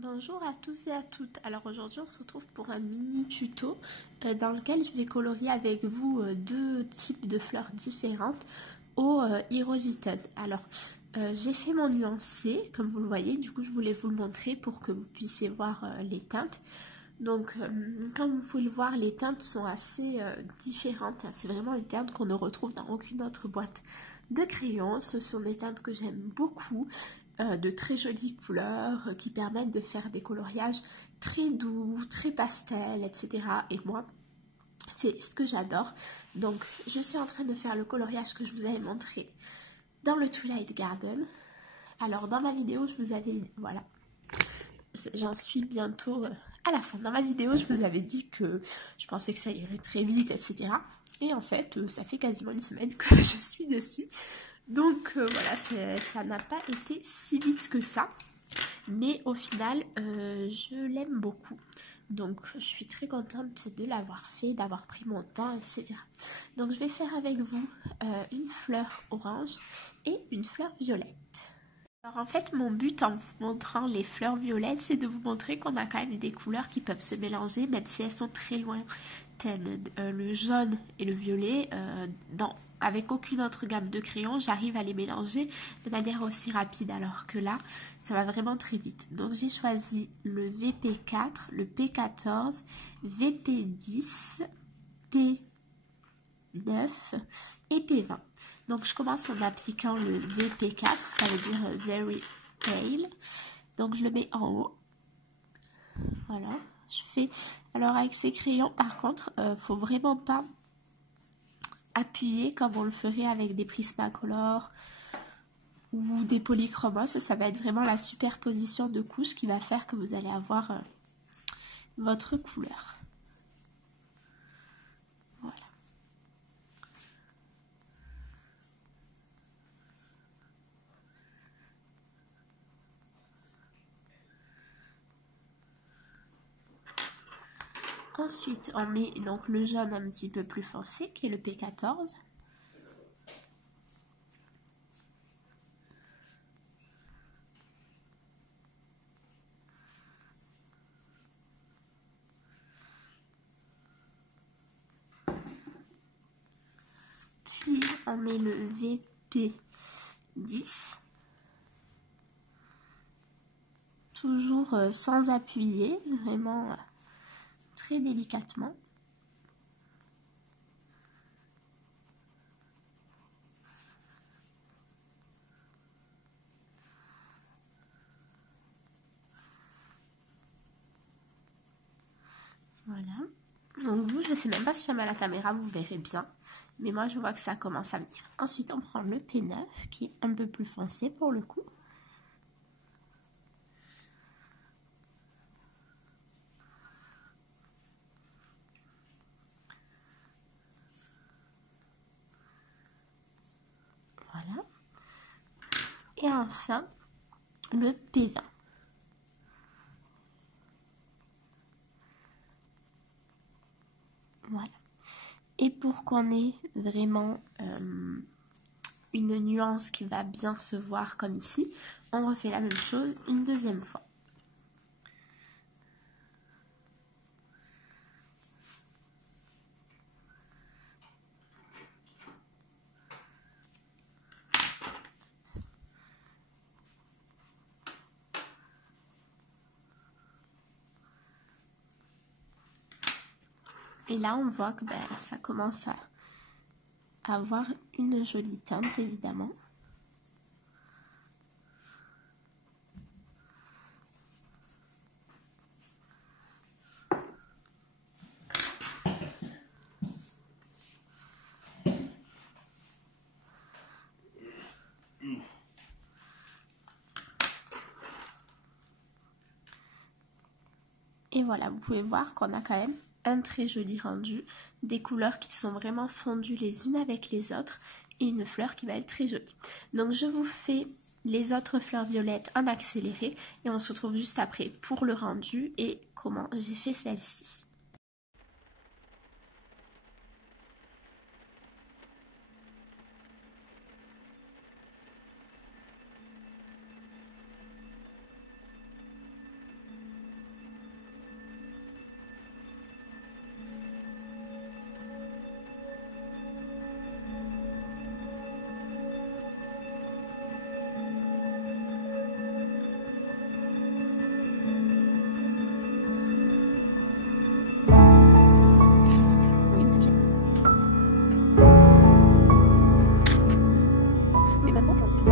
Bonjour à tous et à toutes. Alors aujourd'hui on se retrouve pour un mini tuto dans lequel je vais colorier avec vous deux types de fleurs différentes au Irosie-Tone. Alors j'ai fait mon nuancé comme vous le voyez, du coup je voulais vous le montrer pour que vous puissiez voir les teintes. Donc comme vous pouvez le voir, les teintes sont assez différentes, hein. C'est vraiment des teintes qu'on ne retrouve dans aucune autre boîte de crayons. Ce sont des teintes que j'aime beaucoup. De très jolies couleurs qui permettent de faire des coloriages très doux, très pastel, etc. Et moi, c'est ce que j'adore. Donc, je suis en train de faire le coloriage que je vous avais montré dans le Twilight Garden. Alors, dans ma vidéo, je vous avais... Voilà. J'en suis bientôt à la fin. Dans ma vidéo, je vous avais dit que je pensais que ça irait très vite, etc. Et en fait, ça fait quasiment une semaine que je suis dessus. Donc voilà, ça n'a pas été si vite que ça. Mais au final, je l'aime beaucoup. Donc je suis très contente de l'avoir fait, d'avoir pris mon temps, etc. Donc je vais faire avec vous une fleur orange et une fleur violette. Alors en fait, mon but en vous montrant les fleurs violettes, c'est de vous montrer qu'on a quand même des couleurs qui peuvent se mélanger, même si elles sont très lointaines. Le jaune et le violet, avec aucune autre gamme de crayons, j'arrive à les mélanger de manière aussi rapide, alors que là, ça va vraiment très vite. Donc j'ai choisi le VP4, le P14, VP10, P9 et P20. Donc je commence en appliquant le VP4, ça veut dire Very Pale. Donc je le mets en haut. Voilà, je fais... Alors avec ces crayons, par contre, faut vraiment pas appuyer comme on le ferait avec des Prismacolor ou des polychromos. Ça va être vraiment la superposition de couches qui va faire que vous allez avoir votre couleur. Voilà. Ensuite, on met donc le jaune un petit peu plus foncé, qui est le P14. Puis, on met le VP10. Toujours sans appuyer, vraiment très délicatement. Voilà. Donc vous, je ne sais même pas si jamais à la caméra vous verrez bien, mais moi je vois que ça commence à venir. Ensuite, on prend le P9 qui est un peu plus foncé pour le coup. Voilà. Et enfin, le P20. Voilà. Et pour qu'on ait vraiment une nuance qui va bien se voir comme ici, on refait la même chose une deuxième fois. Et là, on voit que ça commence à avoir une jolie teinte, évidemment. Et voilà, vous pouvez voir qu'on a quand même un très joli rendu, des couleurs qui sont vraiment fondues les unes avec les autres et une fleur qui va être très jolie. Donc je vous fais les autres fleurs violettes en accéléré et on se retrouve juste après pour le rendu et comment j'ai fait celle-ci. Et maintenant, j'en dirai.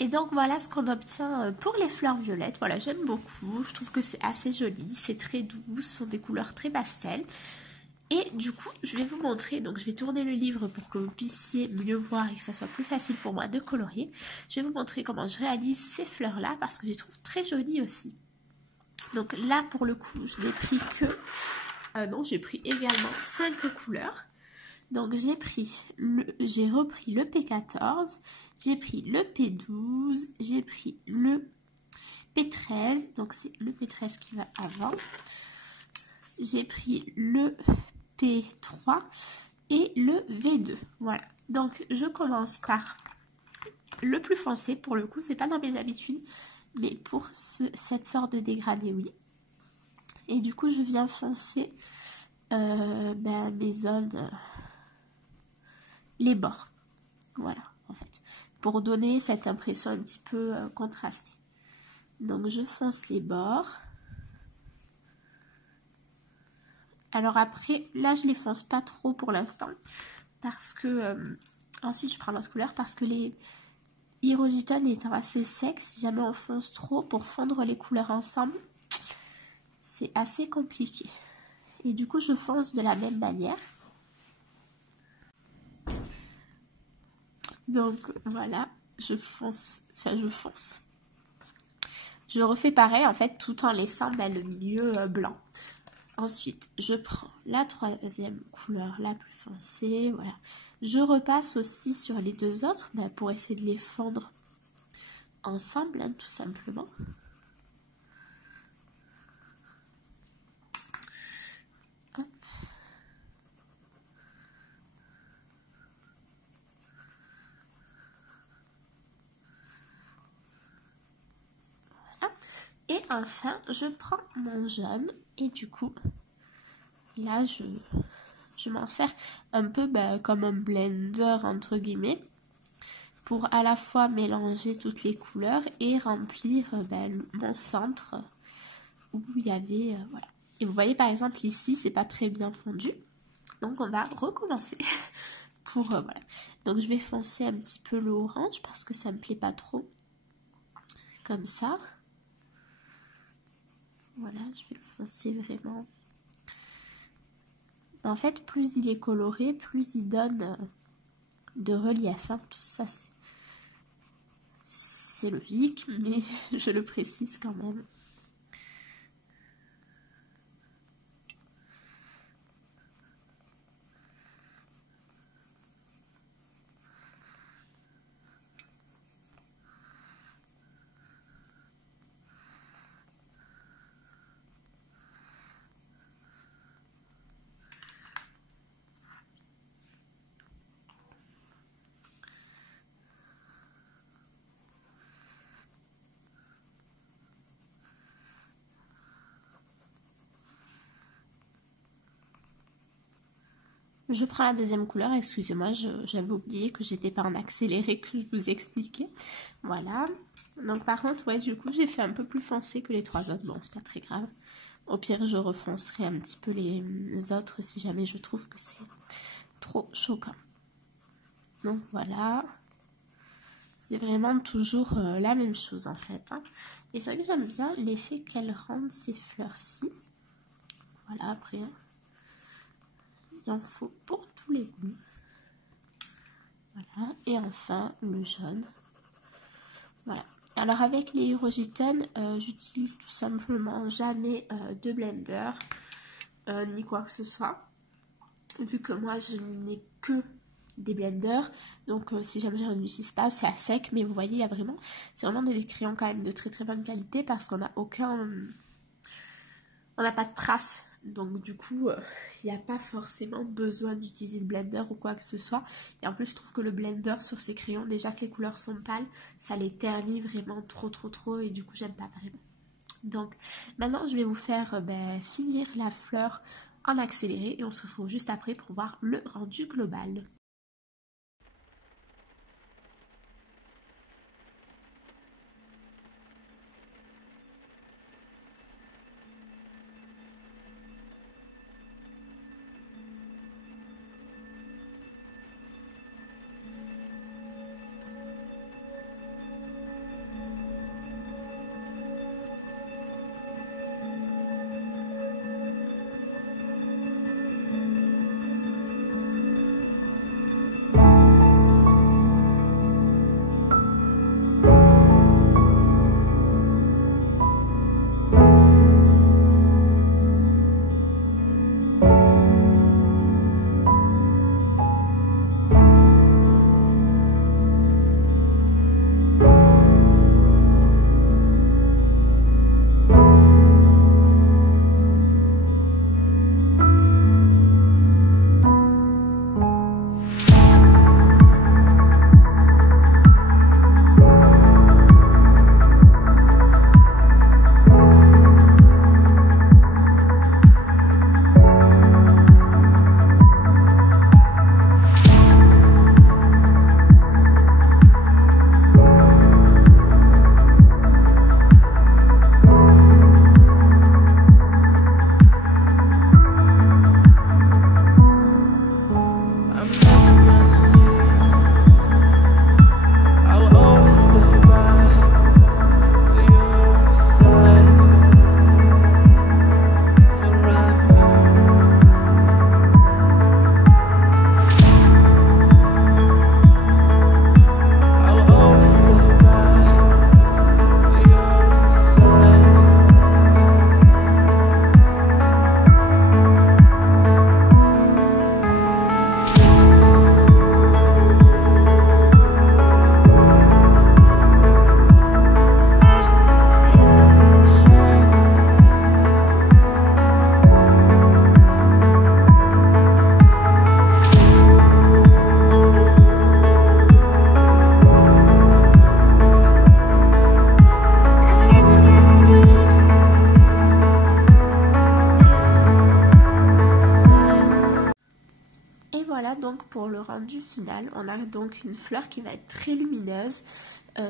Et donc voilà ce qu'on obtient pour les fleurs violettes. Voilà, j'aime beaucoup. Je trouve que c'est assez joli. C'est très doux. Ce sont des couleurs très pastel. Et du coup, je vais vous montrer. Donc je vais tourner le livre pour que vous puissiez mieux voir et que ça soit plus facile pour moi de colorier. Je vais vous montrer comment je réalise ces fleurs-là parce que je les trouve très jolies aussi. Donc là, pour le coup, je n'ai pris que... non, j'ai pris également 5 couleurs. Donc j'ai repris le P14, j'ai pris le P12, j'ai pris le P13, donc c'est le P13 qui va avant. J'ai pris le P3 et le V2. Voilà. Donc je commence par le plus foncé. Pour le coup, c'est pas dans mes habitudes, mais pour cette sorte de dégradé, oui. Et du coup, je viens foncer mes zones... les bords, voilà, en fait, pour donner cette impression un petit peu contrastée. Donc je fonce les bords. Alors après, là je les fonce pas trop pour l'instant, parce que ensuite je prends l'autre couleur, parce que les Hirogitone étant assez secs, si jamais on fonce trop pour fondre les couleurs ensemble, c'est assez compliqué. Et du coup je fonce de la même manière. Donc voilà, je fonce. Je refais pareil en fait tout en laissant le milieu blanc. Ensuite, je prends la troisième couleur la plus foncée, voilà. Je repasse aussi sur les deux autres pour essayer de les fondre ensemble, hein, tout simplement. Hop. Et enfin, je prends mon jaune et du coup, là, je m'en sers un peu comme un blender, entre guillemets, pour à la fois mélanger toutes les couleurs et remplir mon centre où il y avait, voilà. Et vous voyez, par exemple, ici, c'est pas très bien fondu. Donc, on va recommencer pour, voilà. Donc, je vais foncer un petit peu l'orange parce que ça me plaît pas trop. Comme ça. Voilà, je vais le foncer vraiment. En fait, plus il est coloré, plus il donne de relief. Hein. Tout ça, c'est logique, mais je le précise quand même. Je prends la deuxième couleur, excusez-moi, j'avais oublié que j'étais pas en accéléré, que je vous expliquais. Voilà. Donc par contre, ouais, du coup, j'ai fait un peu plus foncé que les trois autres. Bon, c'est pas très grave. Au pire, je refoncerai un petit peu les autres si jamais je trouve que c'est trop choquant. Donc voilà. C'est vraiment toujours la même chose en fait. Hein. Et c'est vrai que j'aime bien l'effet qu'elles rendent ces fleurs-ci. Voilà, après... Il en faut pour tous les goûts. Voilà. Et enfin, le jaune. Voilà. Alors, avec les Hydrogènes, j'utilise tout simplement jamais de blender, ni quoi que ce soit. Vu que moi, je n'ai que des blenders. Donc, si jamais je n'utilise pas, c'est à sec. Mais vous voyez, il y a vraiment... C'est vraiment des crayons quand même de très très bonne qualité parce qu'on n'a aucun... On n'a pas de traces. Donc du coup, il n'y a pas forcément besoin d'utiliser le blender ou quoi que ce soit. Et en plus, je trouve que le blender sur ces crayons, déjà que les couleurs sont pâles, ça les ternit vraiment trop. Et du coup, j'aime pas vraiment. Donc maintenant, je vais vous faire finir la fleur en accéléré. Et on se retrouve juste après pour voir le rendu global. Donc pour le rendu final, on a donc une fleur qui va être très lumineuse,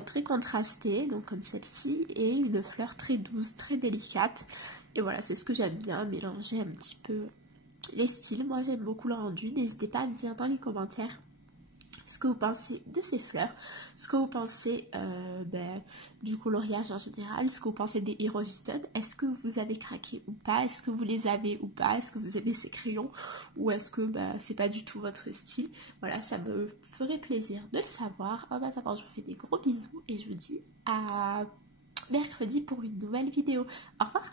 très contrastée, donc comme celle-ci, et une fleur très douce, très délicate. Et voilà, c'est ce que j'aime bien, mélanger un petit peu les styles. Moi j'aime beaucoup le rendu, n'hésitez pas à me dire dans les commentaires ce que vous pensez de ces fleurs, ce que vous pensez du coloriage en général, ce que vous pensez des Hydrogènes. Est-ce que vous avez craqué ou pas? Est-ce que vous les avez ou pas? Est-ce que vous aimez ces crayons? Ou est-ce que c'est pas du tout votre style? Voilà, ça me ferait plaisir de le savoir. En attendant, je vous fais des gros bisous et je vous dis à mercredi pour une nouvelle vidéo. Au revoir!